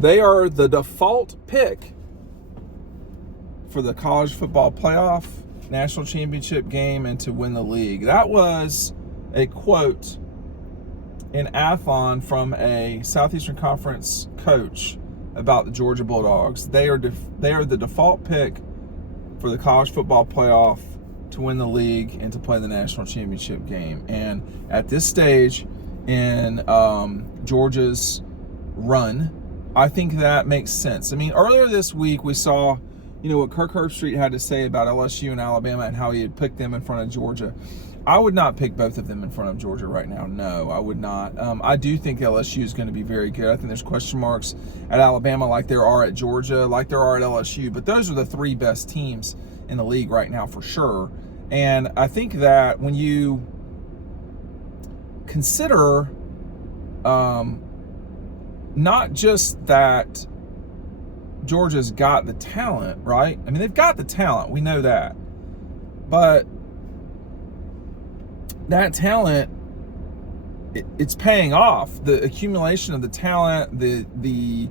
They are the default pick for the college football playoff, national championship game, and to win the league. That was a quote in Athlon from a Southeastern Conference coach about the Georgia Bulldogs. They are the default pick for the college football playoff, to win the league, and to play the national championship game. And at this stage in Georgia's run, I think that makes sense. I mean, earlier this week we saw, what Kirk Herbstreit had to say about LSU and Alabama and how he had picked them in front of Georgia. I would not pick both of them in front of Georgia right now. No, I would not. I do think LSU is going to be very good. I think there's question marks at Alabama like there are at Georgia, like there are at LSU. But those are the three best teams in the league right now for sure. And I think that when you consider not just that Georgia's got the talent, right? I mean, they've got the talent. We know that. But that talent, it's paying off. The accumulation of the talent, the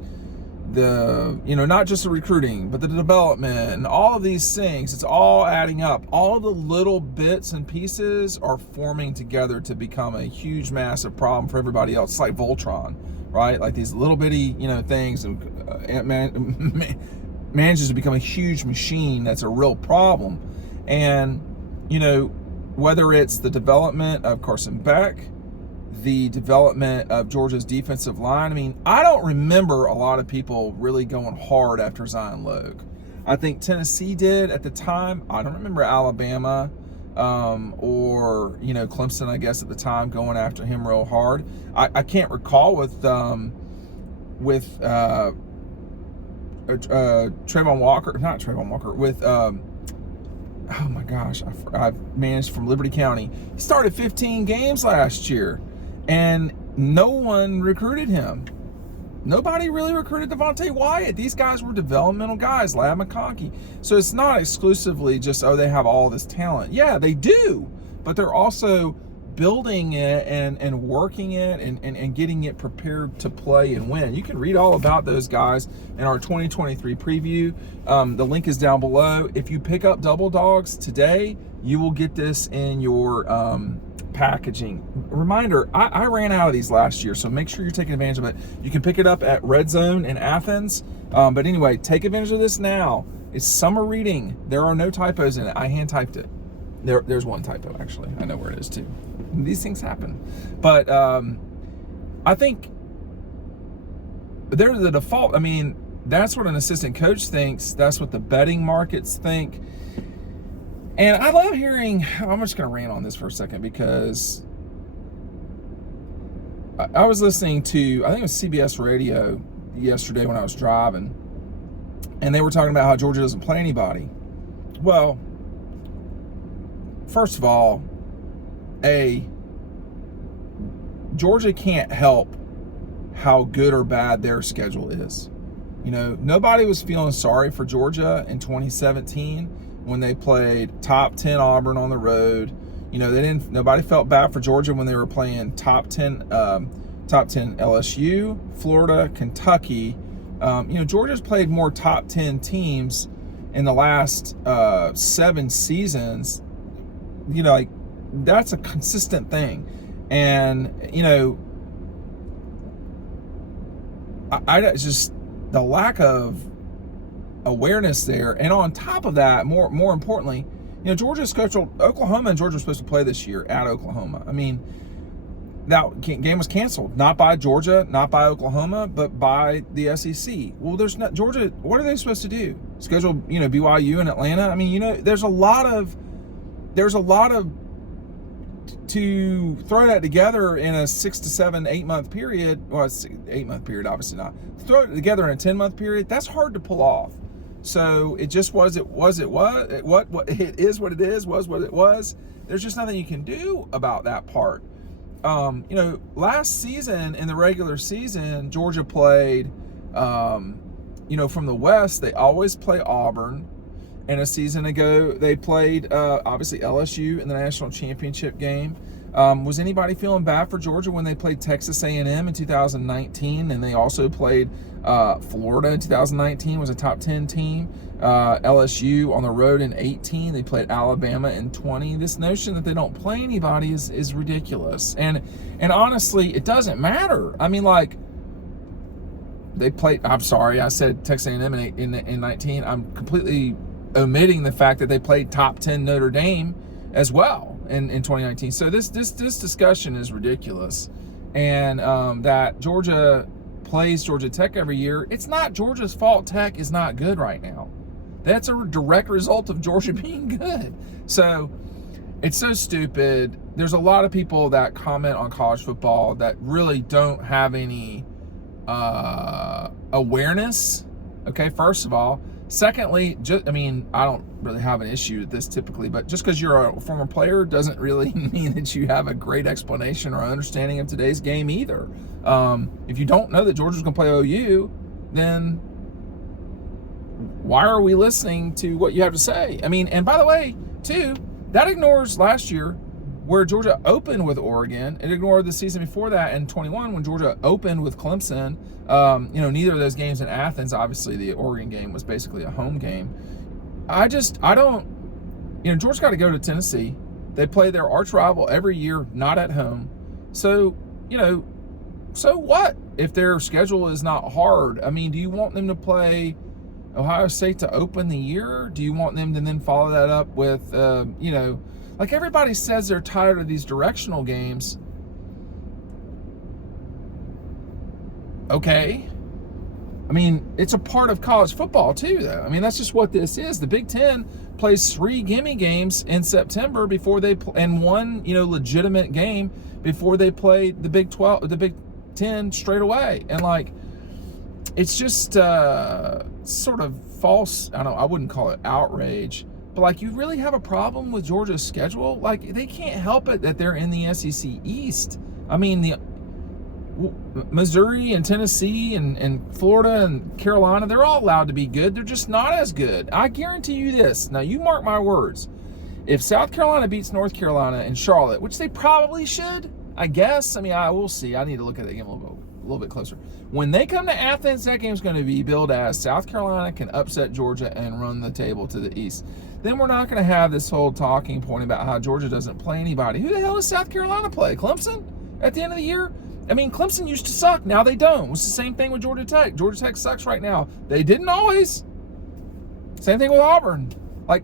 not just the recruiting, but the development and all of these things, it's all adding up. All the little bits and pieces are forming together to become a huge, massive problem for everybody else. It's like Voltron, right? Like these little bitty, things, and manages to become a huge machine that's a real problem. And, whether it's the development of Carson Beck, the development of Georgia's defensive line. I mean, I don't remember a lot of people really going hard after Zion Logue. I think Tennessee did at the time. I don't remember Alabama or Clemson, I guess, at the time going after him real hard. I can't recall with Trayvon Walker, not Trayvon Walker, with oh my gosh, I managed from Liberty County. He started 15 games last year, and no one recruited him. Nobody really recruited Devontae Wyatt. These guys were developmental guys, Lad McConkey. So it's not exclusively just, they have all this talent. Yeah, they do, but they're also building it and working it and getting it prepared to play and win. You can read all about those guys in our 2023 preview. The link is down below. If you pick up Double Dogs today, you will get this in your packaging. Reminder, I ran out of these last year, so make sure you're taking advantage of it. You can pick it up at Red Zone in Athens. But anyway, take advantage of this now. It's summer reading. There are no typos in it. I hand typed it. There's one typo, actually. I know where it is too. These things happen. But I think they're the default. I mean, that's what an assistant coach thinks. That's what the betting markets think. And I love hearing, I'm just going to rant on this for a second, because I was listening to, I think it was CBS Radio yesterday when I was driving, and they were talking about how Georgia doesn't play anybody. Well, first of all, Georgia can't help how good or bad their schedule is. Nobody was feeling sorry for Georgia in 2017 when they played top 10 Auburn on the road. Nobody felt bad for Georgia when they were playing top 10 LSU, Florida, Kentucky. Georgia's played more top 10 teams in the last 7 seasons. That's a consistent thing. And, I just, the lack of awareness there. And on top of that, more importantly, Georgia's scheduled, Oklahoma and Georgia were supposed to play this year at Oklahoma. I mean, that game was canceled, not by Georgia, not by Oklahoma, but by the SEC. Well, there's not Georgia. What are they supposed to do? Schedule, BYU and Atlanta. I mean, there's a lot of to throw that together in a 6 to 7, 8 month period. Well, it's 8 month period, obviously not. To throw it together in a 10 month period, that's hard to pull off. So it just was. It is what it is. Was what it was. There's just nothing you can do about that part. Last season in the regular season, Georgia played, from the West, they always play Auburn. And a season ago, they played, obviously, LSU in the national championship game. Was anybody feeling bad for Georgia when they played Texas A&M in 2019, and they also played Florida in 2019, was a top 10 team. LSU on the road in 18. They played Alabama in 20. This notion that they don't play anybody is ridiculous. And honestly, it doesn't matter. I mean, like, they played, I'm sorry, I said Texas A&M in 19. I'm completely omitting the fact that they played top 10 Notre Dame as well in 2019. So this discussion is ridiculous. And that Georgia plays Georgia Tech every year, it's not Georgia's fault Tech is not good right now. That's a direct result of Georgia being good. So it's so stupid. There's a lot of people that comment on college football that really don't have any awareness, okay, first of all. Secondly, I don't really have an issue with this typically, but just because you're a former player doesn't really mean that you have a great explanation or understanding of today's game either. If you don't know that Georgia's going to play OU, then why are we listening to what you have to say? I mean, and by the way, too, that ignores last year where Georgia opened with Oregon. It ignored the season before that in 21 when Georgia opened with Clemson. Neither of those games in Athens. Obviously, the Oregon game was basically a home game. Georgia's got to go to Tennessee. They play their arch rival every year, not at home. So, so what if their schedule is not hard? I mean, do you want them to play Ohio State to open the year? Do you want them to then follow that up with, like everybody says they're tired of these directional games. Okay. I mean, it's a part of college football too, though. I mean, that's just what this is. The Big Ten plays 3 gimme games in September before they and one, legitimate game before they play the Big 12, the Big Ten straight away. And like, it's just sort of false. I wouldn't call it outrage, but like, you really have a problem with Georgia's schedule? Like, they can't help it that they're in the SEC East. I mean, the Missouri and Tennessee and Florida and Carolina, they're all allowed to be good. They're just not as good. I guarantee you this. Now, you mark my words. If South Carolina beats North Carolina and Charlotte, which they probably should, I guess. I mean, I will see. I need to look at that game a little bit closer. When they come to Athens, that game's going to be billed as South Carolina can upset Georgia and run the table to the east. Then we're not going to have this whole talking point about how Georgia doesn't play anybody. Who the hell does South Carolina play? Clemson at the end of the year? I mean, Clemson used to suck. Now they don't. It's the same thing with Georgia Tech. Georgia Tech sucks right now. They didn't always. Same thing with Auburn. Like,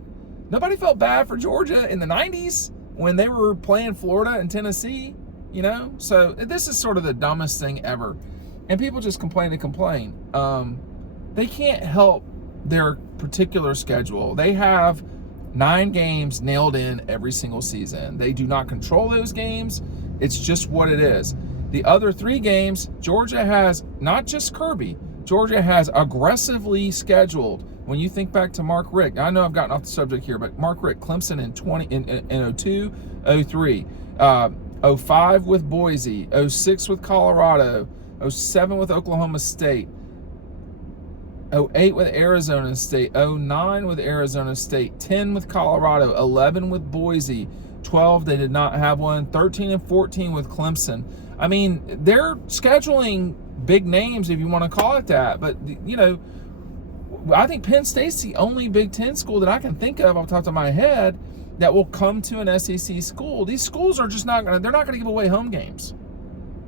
nobody felt bad for Georgia in the 90s when they were playing Florida and Tennessee, So this is sort of the dumbest thing ever. And people just complain and complain. They can't help their particular schedule. They have 9 games nailed in every single season. They do not control those games. It's just what it is. The other 3 games, Georgia has, not just Kirby, Georgia has aggressively scheduled. When you think back to Mark Richt, I know I've gotten off the subject here, but Mark Richt, Clemson in 02, 03, 05 with Boise, 06 with Colorado, 07 with Oklahoma State, 08 with Arizona State, 09 with Arizona State, 10 with Colorado, 11 with Boise, 12 they did not have one, 13 and 14 with Clemson. I mean, they're scheduling big names, if you want to call it that. But, I think Penn State's the only Big Ten school that I can think of off the top of my head that will come to an SEC school. These schools are just they're not going to give away home games.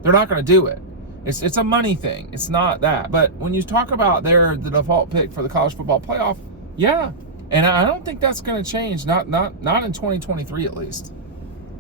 They're not going to do it. It's a money thing. It's not that. But when you talk about they're the default pick for the college football playoff, yeah. And I don't think that's going to change, not in 2023 at least.